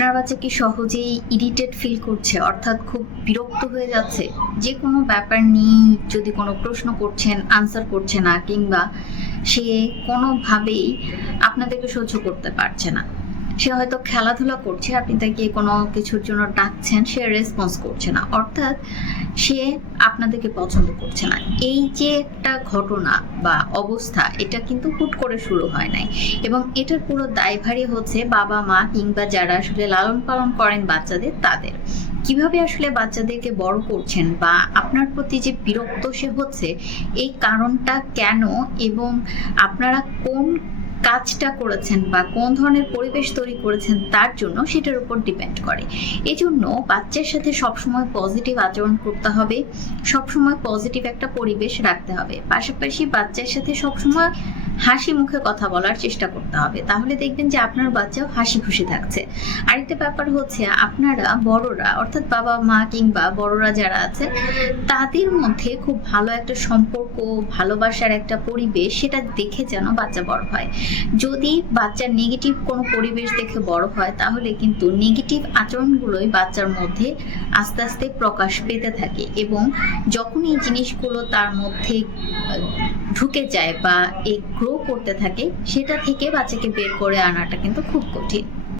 আপনার বাচ্চা কি সহজেই ইরিটেট ফিল করছে? অর্থাৎ খুব বিরক্ত হয়ে যাচ্ছে? যে কোনো ব্যাপার নিয়ে যদি কোনো প্রশ্ন করছেন আনসার করছে না, কিংবা সে কোনোভাবেই আপনাদেরকে সহ্য করতে পারছে না। সে হয়তো খেলাধুলা করছে, আপনি তাকে কোনো কিছুর জন্য ডাকছেন, সে রেসপন্স করছে না। অর্থাৎ সে আপনাদেরকে পছন্দ করছে না। এই যে একটা ঘটনা বা অবস্থা, এটা কিন্তু হুট করে শুরু হয় নাই। এবং এটার পুরো দায়ভারই হচ্ছে বাবা, মা কিংবা যারা আসলে লালন পালন করেন বাচ্চাদের, তাদের। কীভাবে আসলে বাচ্চাদেরকে বড় করছেন বা আপনার প্রতি যে বিরক্ত সে হচ্ছে, এই কারণটা কেন এবং আপনারা কোন কাজটা করেছেন বা কোন ধরনের পরিবেশ তৈরি করেছেন তার জন্য সেটার উপর ডিপেন্ড করে। এজন্য জন্য বাচ্চার সাথে সবসময় পজিটিভ আচরণ করতে হবে, সবসময় পজিটিভ একটা পরিবেশ রাখতে হবে। পাশাপাশি বাচ্চার সাথে সবসময় হাসি মুখে কথা বলার চেষ্টা করতে হবে। তাহলে দেখবেন যে আপনার বাচ্চাও হাসি খুশি থাকছে। আরেকটা ব্যাপার হচ্ছে, আপনারা বড়রা, অর্থাৎ বাবা মা কিংবা বড়রা যারা আছেন তাদের মধ্যে খুব ভালো একটা সম্পর্ক, ভালোবাসার একটা পরিবেশ, সেটা দেখে যেন বাচ্চা বড় হয়। যদি বাচ্চার নেগেটিভ কোনো পরিবেশ দেখে বড় হয়, তাহলে কিন্তু নেগেটিভ আচরণগুলোই বাচ্চার মধ্যে আস্তে আস্তে প্রকাশ পেতে থাকে এবং যখন এই জিনিসগুলো তার মধ্যে ঢুকে যায় বা এই গ্রো করতে থাকে, সেটা থেকে বাচ্চাকে বের করে আনাটা কিন্তু খুব কঠিন।